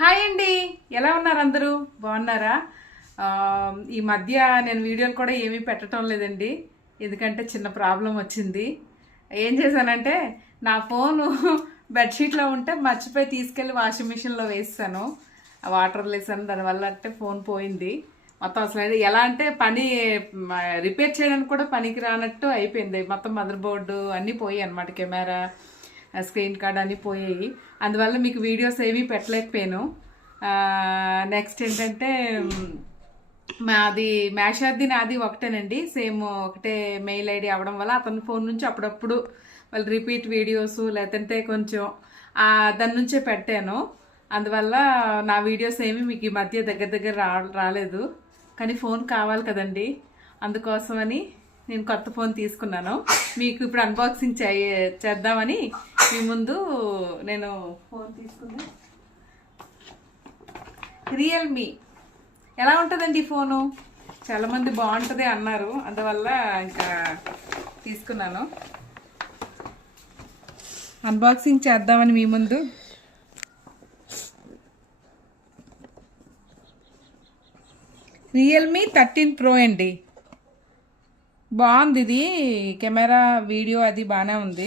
Hi అండి, ఎలా ఉన్నారు అందరూ? బాగున్నారా? ఈ మధ్య నేను వీడియోలు కూడా ఏమీ పెట్టడం లేదండి. ఎందుకంటే చిన్న ప్రాబ్లం వచ్చింది. ఏం చేశానంటే నా ఫోను బెడ్షీట్లో ఉంటే మర్చిపోయి తీసుకెళ్ళి వాషింగ్ మిషన్లో వేసాను. వాటర్ వేసాను, దానివల్ల అంటే ఫోన్ పోయింది మొత్తం. అసలు ఎలా అంటే పని రిపేర్ చేయడానికి కూడా పనికి రానట్టు అయిపోయింది. మొత్తం మదర్ బోర్డు అన్నీ పోయాయి అన్నమాట. కెమెరా, స్క్రీన్ కార్డ్ అన్నీ పోయాయి. అందువల్ల మీకు వీడియోస్ ఏమీ పెట్టలేకపోయాను. నెక్స్ట్ ఏంటంటే మాది మేషాది నాది ఒకటేనండి, సేమ్ ఒకటే మెయిల్ ఐడి అవ్వడం వల్ల అతని ఫోన్ నుంచి అప్పుడప్పుడు వాళ్ళు రిపీట్ వీడియోస్ లేదంటే కొంచెం దాని నుంచే పెట్టాను. అందువల్ల నా వీడియోస్ ఏమి మీకు ఈ మధ్య దగ్గర రాలేదు. కానీ ఫోన్ కావాలి కదండి, అందుకోసమని నేను కొత్త ఫోన్ తీసుకున్నాను. మీకు ఇప్పుడు అన్బాక్సింగ్ చేద్దామని మీ ముందు నేను ఫోన్ తీసుకున్నాను. రియల్మీ. ఎలా ఉంటుందండి ఈ ఫోను? చాలామంది బాగుంటుంది అన్నారు, అందువల్ల ఇంకా తీసుకున్నాను. అన్బాక్సింగ్ చేద్దామని మీ ముందు. రియల్మీ 13 Pro అండి. బాగుంది ఇది. కెమెరా, వీడియో అది బాగానే ఉంది,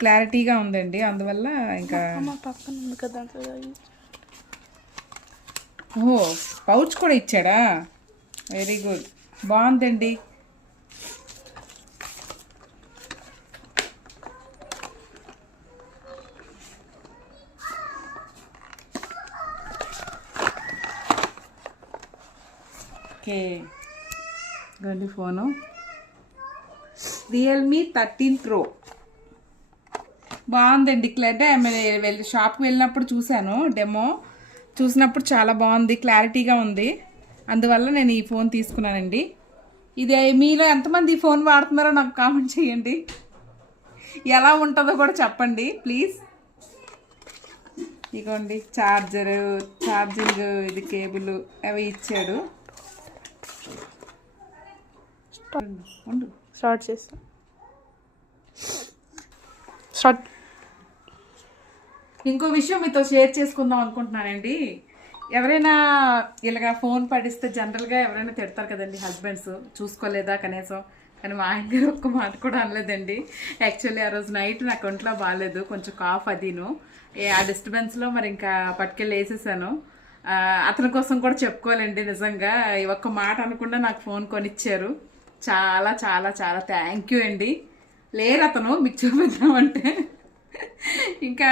క్లారిటీగా ఉందండి. అందువల్ల ఇంకా ఓహో, పౌచ్ కూడా ఇచ్చాడా? వెరీ గుడ్, బాగుందండి. ఓకే, గండి ఫోను రియల్మీ 13 Pro బాగుందండి. అంటే షాప్కి వెళ్ళినప్పుడు చూశాను, డెమో చూసినప్పుడు చాలా బాగుంది, క్లారిటీగా ఉంది. అందువల్ల నేను ఈ ఫోన్ తీసుకున్నానండి. ఇది మీలో ఎంతమంది ఈ ఫోన్ వాడుతున్నారో నాకు కామెంట్ చేయండి. ఎలా ఉంటుందో కూడా చెప్పండి ప్లీజ్. ఇదిగోండి ఛార్జింగ్, ఇది కేబుల్ అవి ఇచ్చాడు. స్టార్ట్ చేస్తా. స్టార్ట్. ఇంకో విషయం మీతో షేర్ చేసుకుందాం అనుకుంటున్నానండి. ఎవరైనా ఇలాగా ఫోన్ పడిస్తే జనరల్గా ఎవరైనా తిడతారు కదండి హస్బెండ్స్, చూసుకోలేదా కనీసం. కానీ మా ఆయన గారు ఒక్క మాట కూడా అనలేదండి. యాక్చువల్లీ ఆ రోజు నైట్ నాకు ఒంట్లో బాగాలేదు, కొంచెం కాఫ్ అదిను. ఆ డిస్టర్బెన్స్లో మరి ఇంకా పట్టుకెళ్ళి వేసేసాను. అతని కోసం కూడా చెప్పుకోవాలండి, నిజంగా ఒక్క మాట అనకుండా నాకు ఫోన్ కొనిచ్చారు. చాలా చాలా చాలా థ్యాంక్ యూ అండి. లేరు అతను, మీకు చూపిద్దామంటే ఇంకా